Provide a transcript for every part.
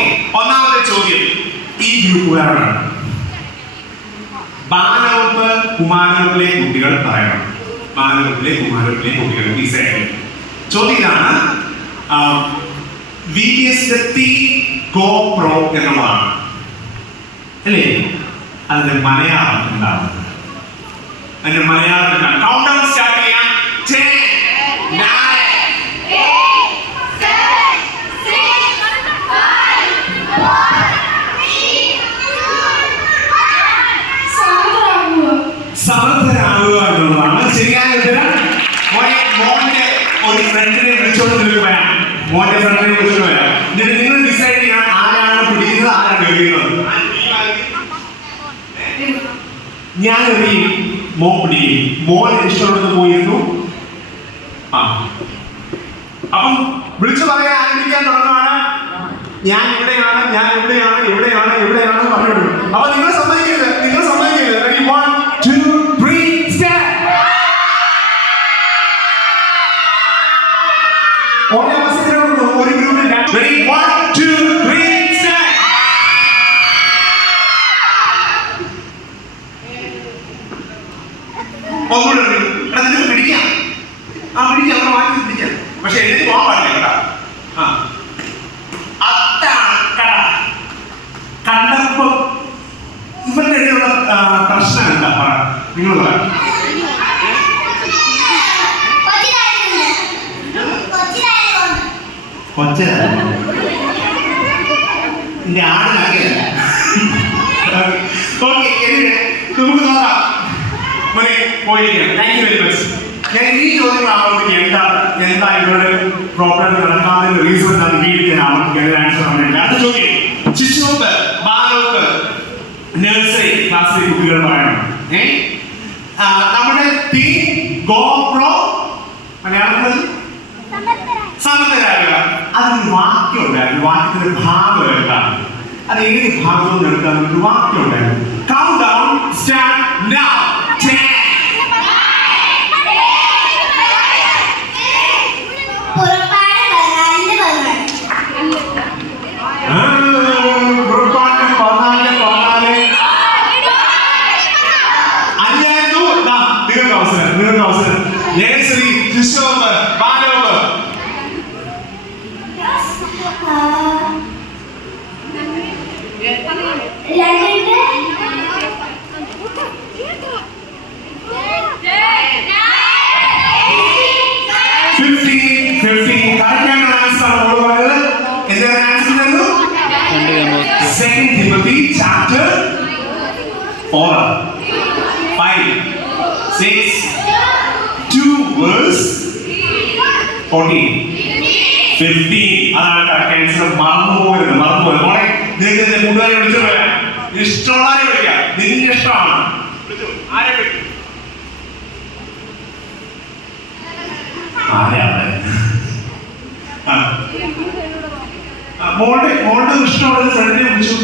Okay, ഒന്നാമത്തെ ചോദ്യം ഈ ഗ്രൂപ്പുകാരാണ്. ബാലവകുപ്പ് കുമാരവകുപ്പിലെ കുട്ടികൾ പറയണം. ബാലവകുപ്പിലെ കുമാരവകുപ്പിലെ കുട്ടികൾ ഈ സൈഡിൽ ചോദ്യം ഇതാണ്. VBSന്റെ തീം GoPro എന്നുള്ളതാണ് അല്ലേ? അതിന്റെ മലയാളം എന്താണ്? അതിന്റെ മലയാളം എന്താണ്? കൗണ്ട് ഡൗൺ സ്റ്റാർട്ട് ചെയ്യാം. 10 9 സമർത്ഥരാകുക എന്നുള്ളതാണ് ശരിയായ ഉത്തരം. മോന്റെ ഒരു ഫ്രണ്ടിനെ വിളിച്ചോണ്ട് വരാം. മോന്റെ ഫ്രണ്ടിനെ വിളിച്ചോണ്ട് വരാം. എന്നിട്ട് നിങ്ങൾ ഡിസൈഡ് ചെയ്യാൻ ആരാണ് പിടിക്കുന്നത്, ആരാണ് എറിയുന്നത്. ഞാൻ എറിയും, മോൻ പിടിക്കും. മോൻ ഇഷ്ടമുള്ളത് പോയിരുന്നു. അപ്പം വിളിച്ചു പറയാൻ ആരംഭിക്കാൻ തുടങ്ങുകയാണ്. ഞാൻ എവിടെയാണ്, ഞാൻ എവിടെയാണ്, എവിടെയാണ്, എവിടെയാണ് പറഞ്ഞു. അപ്പൊ നിങ്ങൾ സമ്മതിക്കരുത്, നിങ്ങൾ സമ്മതിക്കരുത്. Ready 1 2 3 start. ഓരോ അവസരത്തിലും ഒരു ഗ്രൂപ്പിൽ Ready 1 2 3 start. ഒന്നുകൂടെ നിങ്ങൾക്ക് പിടിക്കാം. പിടിക്കാം, നമ്മൾ മാറ്റി പിടിക്കാം. പക്ഷെ എനിക്ക് പോകാൻ പാടില്ല കേട്ടോ. കണ്ടപ്പോ ഇവരുടെ ഇടയിലുള്ള പ്രശ്നം എന്താ? നിങ്ങൾ പറയാം. എന്റെ ആടിനാക്കിയല്ല. നമുക്ക് നോക്കാം. മോനെ പോയിരിക്കാം. Thank you very much. ഞാൻ ഈ ചോദ്യങ്ങൾ ആവർത്തിക്കുക. എന്താ ഇവരുടെ പ്രോബ്ലം നടക്കാതിന്റെ റീസൺ എന്താണ് വീട്ടിൽ ഞാൻ ആവർത്തിക്കുക. ആൻസർ പറഞ്ഞില്ല. അടുത്ത ചോദ്യം ശിശുവകുപ്പ് ബാലവകുപ്പ് നഴ്സറി ക്ലാസ്സിലെ കുട്ടികൾ പറയണം. നമ്മുടെ തീം GoPro മലയാളത്തിൽ സമർത്ഥരാകുക. അതൊരു വാക്യം ഉണ്ടായിരുന്നു. വാക്യത്തിന്റെ ഭാഗം എടുത്താണ്. അത് ഏത് ഭാഗവും എടുക്കാൻ ഒരു വാക്യം ഉണ്ടായിരുന്നു. Count down start now. 10 nursery ശിശുവകുപ്പ് ബാലവകുപ്പ്. Second Timothy chapter 4 5 6 2 verse 14 15. അതാണ് കറക്റ്റ് ആൻസർ. മറന്നുപോകരുത്. മോളെ നിങ്ങൾക്ക് കൂട്ടുകാരെ വിളിച്ചു പറയാം. ഇഷ്ടമുള്ളവരെ വിളിക്കാം. നിന്റെ ഇഷ്ടമാണ്. ആരെ വിളിക്കും? മോളുടെ ഇഷ്ടമുള്ള ഫ്രണ്ടിനെ വിളിച്ചു.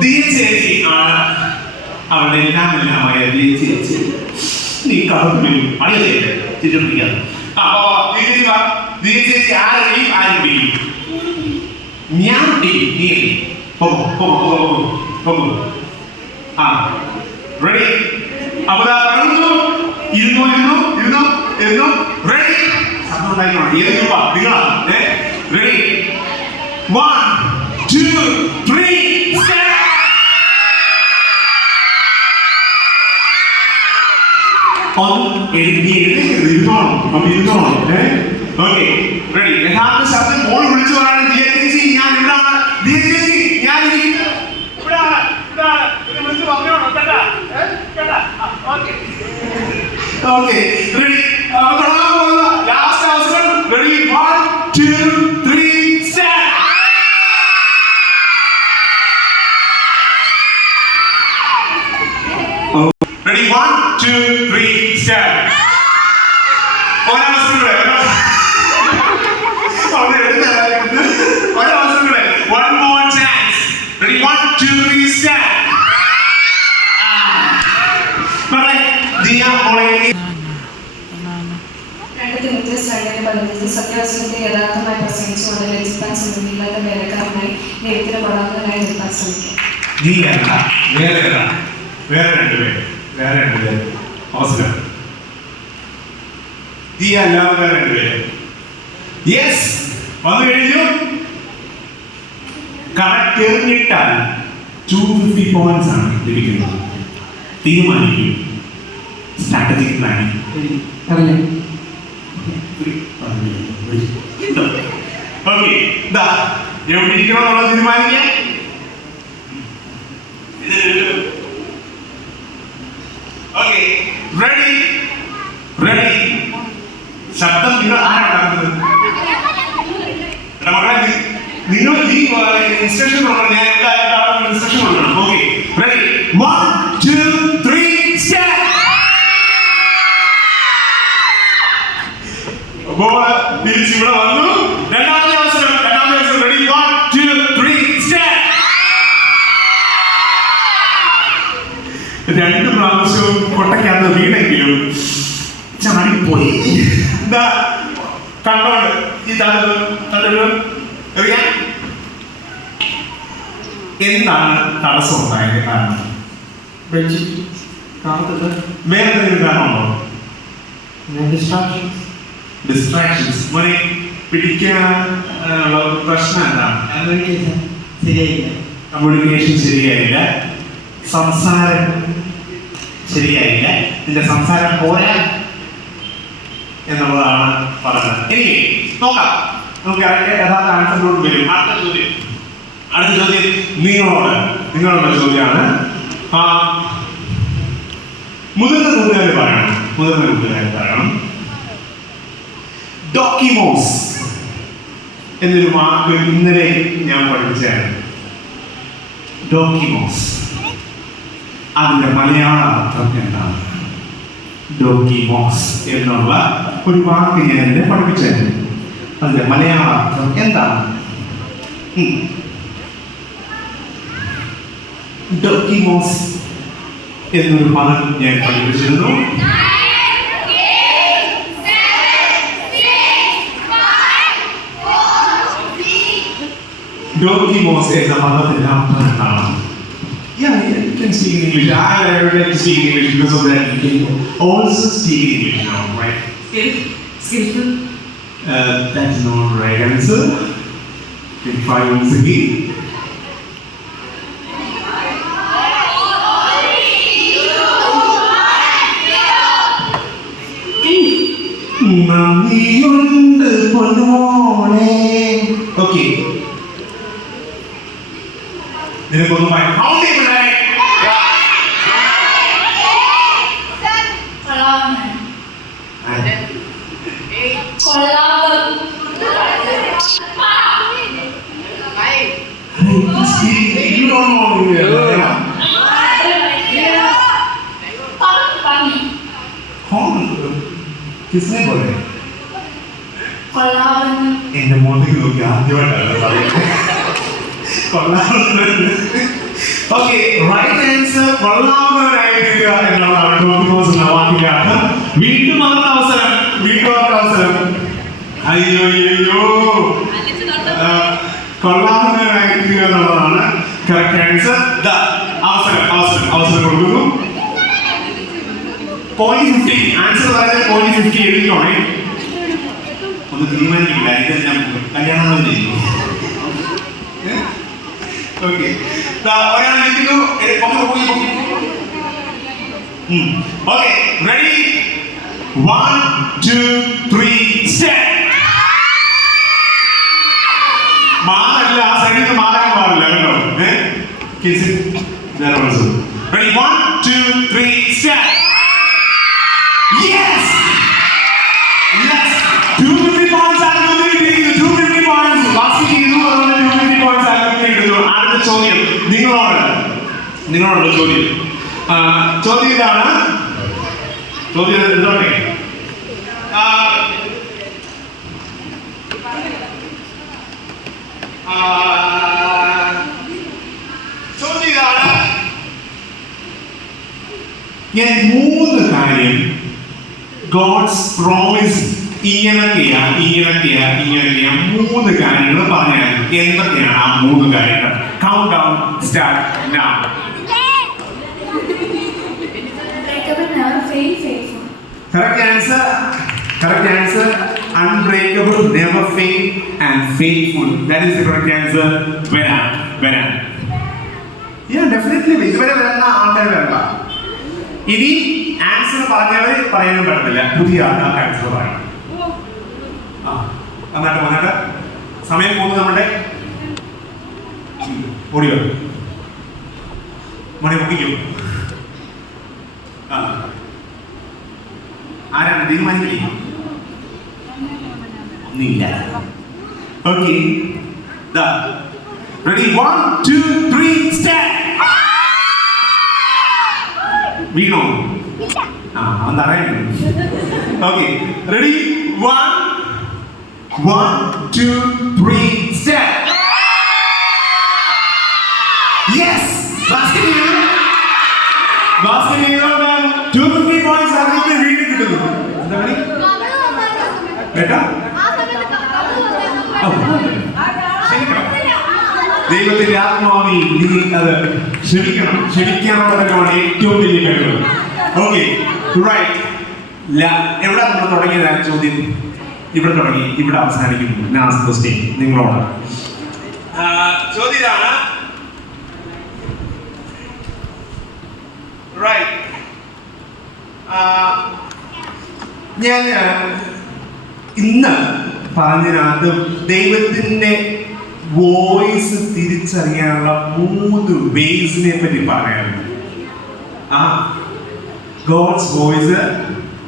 ദിയ ചേച്ചി ആണ് അവളുടെ എല്ലാമായ ദിയ ചേച്ചി. നീ കളറിൽ അടിയതേ തിരിച്ചറിയാം. ദിയ ചേച്ചി ആരെയും ആരും പിടിക്കും. ഞാൻ പിടിക്കും. നീ റെഡി. അപ്പൊ ഇരുന്നു ഇരുന്നു ഇരുന്നു ഇരുന്നു. റെഡി. ശബ്ദം ഉണ്ടായിക്കോണം. ഏത് ഗ്രൂപ്പാ? നിങ്ങളാ. റെഡി 1 2 3 ഇരുന്നോണം. Okay ready. യഥാർത്ഥ ശബ്ദം മോൾ വിളിച്ചു പറയാണ്. ദിയ ചേച്ചി ഞാൻ ഇവിടാണ്. ദിയ ചേച്ചി ഞാൻ ഇവിടാണ്. വിളിച്ചു പറഞ്ഞോളൂ കേട്ടാ. Okay ready. തുടങ്ങാൻ പോകുന്ന ലാസ്റ്റ് അവസരം. Ready 1 2 3 start. Ready 1 2 3 start. ഒരവസരം കൂടെ. One more chance. Ready 1 2 3 start. സത്യവസനത്തെ യഥാർത്ഥമായി പ്രസംഗിച്ചുകൊണ്ട് ലജിപ്പാൻ നിങ്ങളുടെ വേലക്കാരനായി ദൈവത്തിന്റെ പടാന്തനായി നിർത്താൻ ശ്രമിക്കാം. നീ അല്ല, വേറെ രണ്ടുപേര് അവസരം. നീ അല്ലാതെ വേറെ രണ്ടുപേര്. യെസ്, വന്നു കഴിഞ്ഞു. കറക്റ്റ് എറിഞ്ഞിട്ടാൽ 250 പോയിന്റ്സ് ആണ് ലഭിക്കുന്നത്. തീരുമാനിക്കും. Strategic planning. ഓക്കെ, ഇതാ എവിടെ ഇരിക്കണം എന്നുള്ളത് തീരുമാനിക്കാം. Okay, ready. ശബ്ദം നിങ്ങൾ ആരാണ് നിങ്ങൾ ഈ ഇൻസ്ട്രക്ഷൻ കൊടുക്കണം. ഞാൻ എന്തായാലും ഇൻസ്ട്രക്ഷൻ കൊടുക്കണം. Okay, ready. 1 2 3 സ്റ്റാർട്ട്. ബോൾ തിരിച്ചിവിടെ വന്നു. രണ്ടാമത്തെ അവസരം. റെഡി. 1 2 3 സ്റ്റാർട്ട്. രണ്ട് പ്രാവശ്യവും കൊട്ടയ്ക്കകത്ത് വീണെങ്കിലും ചാടിപ്പോയി. എന്താ കണ്ടോണ്ട് ഈ അറിയാം എന്താണ് തടസ്സം ഉണ്ടായത്? കാരണം വേറെ എന്തെങ്കിലും കാരണമുണ്ടോ? ഡിസ്ട്രാക്ഷൻസ്. മോനെ പിടിക്കാനുള്ള പ്രശ്നം എന്താണ്? കമ്മ്യൂണിക്കേഷൻ ശരിയായില്ല, സംസാരം ശരിയായില്ല, നിന്റെ സംസാരം പോരാ എന്നുള്ളതാണ് പറഞ്ഞത്. എനിക്ക് നോക്കാം, നമുക്ക് യഥാർത്ഥ ആൻസറിലോട്ട് വരും. അടുത്ത ചോദ്യം നിങ്ങളുടെ ചോദ്യമാണ്. മുതിർന്ന കൂട്ടുകാർ പറയണം. ഡോക്കിമോസ് എന്നൊരു വാക്ക് ഇന്നലെ ഞാൻ പഠിപ്പിച്ചാണ്. ഡോക്കിമോസ്, അതിന്റെ മലയാള അർത്ഥം എന്താണ്? ഡോക്കിമോസ് എന്നുള്ള ഒരു വാക്ക് ഞാൻ എന്നെ പഠിപ്പിച്ചായിരുന്നു. അതിന്റെ മലയാള അർത്ഥം എന്താണ്? ഡോക്കിമോസ് എന്നൊരു പദം ഞാൻ പഠിപ്പിച്ചിരുന്നു. ഡോക്കിമോസ് എന്ന പദത്തിന്റെ അർത്ഥം എന്താണ്? Yeah, you can speak in English. I like to speak in English because of that. You can also speak in English now, right? Skillful. That's not the right answer. You can try once again. നന്ദിയുണ്ട് പൊന്നോളെ. Okay, നിനക്കൊന്നും കിസ്നെ പോലെ എന്റെ മോത്തേക്ക് നോക്കി ആദ്യമായിട്ടല്ല പറയുന്നത്. Okay, right answer കൊള്ളാവുന്നവരായിരിക്കുക എന്നുള്ളതാണ് ഡോക്കിമോസ് എന്ന വാക്കിന്റെ അർത്ഥം. വീണ്ടും അവർക്ക് അവസരം. അയ്യോ കൊള്ളാവുന്നവരായിരിക്കുക എന്നുള്ളതാണ് കറക്റ്റ് ആൻസർ. അവസരം കൊടുക്കുന്നു. .50 ആൻസർ പറയുന്നത് .50 എഴുതിക്കോണേ. ഒന്ന് തീരുമാനിക്കില്ല, ഇത് ഞാൻ കല്യാണം ചെയ്യുന്നു. ഓക്കെ, ഒരാൾ ഇരിക്കുന്നു. Okay, ready. 1 2 3 സ്റ്റാർട്ട്. മാറല്ല, ആ സൈഡിൽ നിന്ന് മാറാൻ പാടില്ല കേട്ടോ. Ready. 1 2 3 start. Yes! 250 points are കിട്ടിയിരിക്കുന്നു. 250 points. ബാസ്കറ്റ് ചെയ്തു, അതുകൊണ്ട് 250 points ആണ് കിട്ടിയിരിക്കുന്നു. അടുത്ത ചോദ്യം നിങ്ങളോടുള്ള ചോദ്യം. ചോദ്യം ഇതാണ്. ചോദ്യം എന്തോട്ടെ? ചോദ്യം ഇതാണ്. ഞാൻ 3 കാര്യം God's promise ഇങ്ങനത്തെയാ 3 കാര്യങ്ങൾ പറഞ്ഞാൽ എന്തൊക്കെയാണ് ആ 3 കാര്യങ്ങൾ? Count down start now. Correct answer. Unbreakable, never fail, and faithful. That is the correct answer. Veran. Yeah, definitely. ഇതുവരെ വരുന്ന ആൾക്കാർ വരണ്ട. ഇനി ആൻസർ പറഞ്ഞവർ പറയാനും പറ്റത്തില്ല. പുതിയ ആൾക്കാർക്ക് ആൻസർ പറയണം. വന്നിട്ട് സമയം പോകുന്നത് നമ്മുടെ ഓടിയോ മണി മുക്കിക്കും. ആരാണ് തീരുമാനിക്കില്ല? ഒന്നുമില്ല. Okay, ready? 1 2 3 സ്റ്റാർട്ട്. വീണോ? അവൻ അറിയുന്നു. Okay, ready? 1 2 3 start. Yes, basket 250 points അതിന് വീണ്ടും കിട്ടുന്നു. എന്താ പണി കേട്ടാ? ദൈവത്തിന്റെ ആത്മാവിൽ നീ അത് ക്ഷമിക്കാനുള്ളതാണ് ഏറ്റവും വലിയ കഴിവ്. Okay, right. എവിടെ നമ്മൾ തുടങ്ങിയതാണ് ചോദ്യം? ഇവിടെ തുടങ്ങി, ഇവിടെ അവസാനിക്കുന്നു. ലാസ്റ്റ് ക്വസ്റ്റ്യൻ നിങ്ങളോട്. ചോദ്യം ഇതാണ്. റൈറ്റ്, ഞാൻ ഇന്ന് പറഞ്ഞതിനകത്ത് ദൈവത്തിന്റെ വോയിസ് തിരിച്ചറിയാനുള്ള 3 വേസിനെ പറ്റി പറയാറുണ്ട്. ഗോഡ്സ് വോയിസ്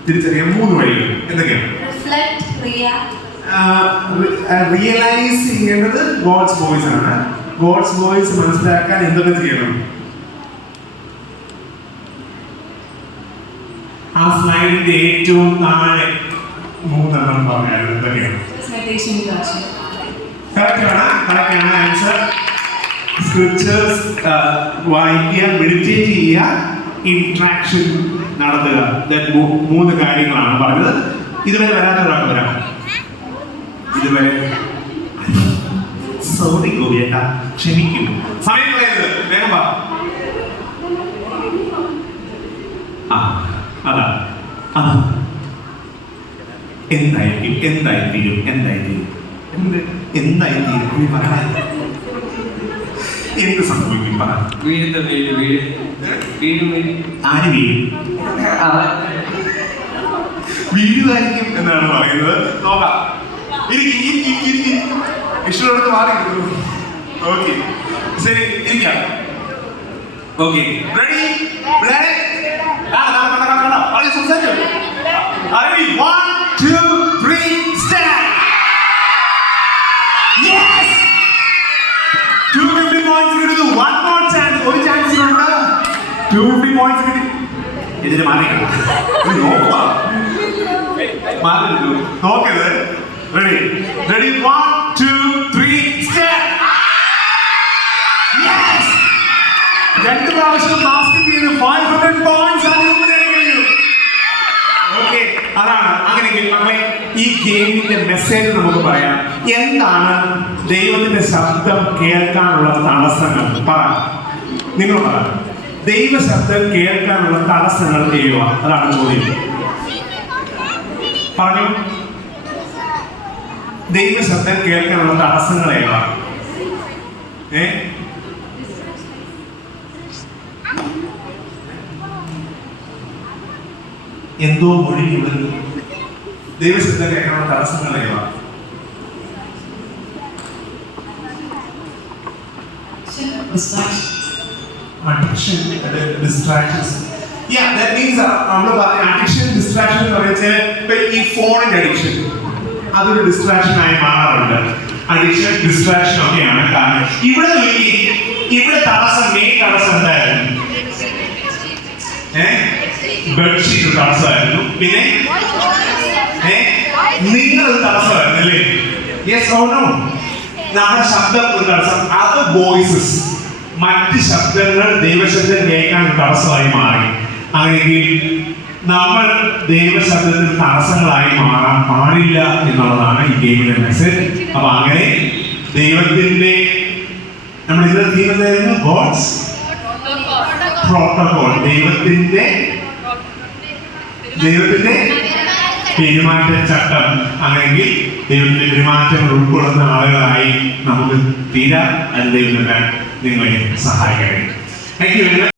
തിരിച്ചറിയാൻ 3 വഴികൾ എന്തൊക്കെയാണ്? റിയലൈസ് ചെയ്യേണ്ടത് ഗോഡ്സ് വോയിസ് ആണ്. ഗോഡ്സ് വോയിസ് മനസ്സിലാക്കാൻ എന്തൊക്കെ ചെയ്യണം? ആ സ്ലൈഡിന്റെ ഏറ്റവും താഴെ 3 പറഞ്ഞാൽ എന്തൊക്കെയാണ്? കറക്റ്റ് ആണ് ആൻസർ. സ്ക്രിപ്ചേഴ്സ് വായിക്കുക, മെഡിറ്റേറ്റ് ചെയ്യുക, ഇന്ററാക്ഷൻ നടത്തുക. 3 കാര്യങ്ങളാണ് പറഞ്ഞത്. ഇതുവരെ വരാത്ത ഒരാൾ വരാം. ഇതുവരെ സോറി ഗോപിയേട്ട, ക്ഷമിക്കൂ. സമയം കളയരുത്, വേഗം വാ. അതാ എന്തായിത്തീരും എന്ത് സംഭവിക്കും? പറ. ആര് വീഴുമായിരിക്കും എന്നാണ് പറയുന്നത്. നോക്കാം. വിഷ്ണുവിനോട് മാറി. ഓക്കെ, ശരി, ഇരിക്കാം. Okay, ready? സംസാരിച്ചു. 1 2 3 സ്റ്റാർട്ട്. യെസ്, 250 പോയിന്റ്സ് കിട്ടുന്നു. 1 more chance. ഒരു ചാൻസ് ഉണ്ട്. 250 പോയിന്റ്സ് കിട്ടി. ഇതിന് മാറിക്കണം. നോക്കരുത്. റെഡി? 1 2 3 സ്റ്റാർട്ട്. യെസ്, 2 പ്രാവശ്യം മാസ്ക് ചെയ്ത് 500 പോയിന്റ്സ് ആണ്. ഓക്കെ, അതാണ്. അങ്ങനെയെങ്കിൽ നമ്മളെ ഈ ഗെയിമിന്റെ മെസ്സേജ് നമുക്ക് പറയാം. എന്താണ് ദൈവത്തിന്റെ ശബ്ദം കേൾക്കാനുള്ള തടസ്സങ്ങൾ? പറ, നിങ്ങൾ പറ. ദൈവശബ്ദം കേൾക്കാനുള്ള തടസ്സങ്ങൾ ചെയ്യുക. അതാണ് ചോദ്യം. പറഞ്ഞു. ദൈവശബ്ദം കേൾക്കാനുള്ള തടസ്സങ്ങൾ ഏവ? എന്തോ മൊഴിഞ്ഞു വരുന്നു. ദൈവശബ്ദം കേൾക്കാനുള്ള തടസ്സങ്ങൾ ഏവ? Addiction, distractions. Yeah, that means നമ്മൾ പറഞ്ഞ addiction, distraction എന്ന് പറയുന്നത് ഇപ്പൊ ഈ ഫോണിന്റെ അഡിക്ഷൻ അതൊരു ഡിസ്ട്രാക്ഷൻ ആയി മാറാറുണ്ട്. അഡിക്ഷൻ, ഡിസ്ട്രാക്ഷൻ ഒക്കെയാണ് കാരണം. ഇവിടെ തടസ്സം, മെയിൻ തടസ്സം എന്തായിരുന്നു? ബെഡ്ഷീറ്റ് തടസ്സമായിരുന്നു. പിന്നെ നിങ്ങൾ തടസ്സമായിരുന്നു അല്ലേ? Yes or no? നമ്മുടെ ശബ്ദം ഒരു തടസ്സം. അത് വോയിസസ്, മറ്റ് ശബ്ദങ്ങൾ ദൈവശബ്ദം കേൾക്കാൻ തടസ്സമായി മാറി. അങ്ങനെ നമ്മൾ ദൈവശബ്ദത്തിന് തടസ്സങ്ങളായി മാറാൻ പാടില്ല എന്നുള്ളതാണ് ഈ ഗെയിമിന്റെ മെസ്സേജ്. അപ്പൊ അങ്ങനെ ദൈവത്തിന്റെ നമ്മൾ ഇതിന്റെ തീം എന്തായിരുന്നു? God's protocol. ദൈവത്തിന്റെ പെരുമാറ്റച്ചട്ടം. അല്ലെങ്കിൽ ദൈവത്തിന്റെ പെരുമാറ്റങ്ങൾ ഉൾക്കൊള്ളുന്ന ആളുകളായി നമുക്ക് തീരാൻ അത് ദൈവം നിങ്ങളെ സഹായിക്കട്ടെ. Thank you.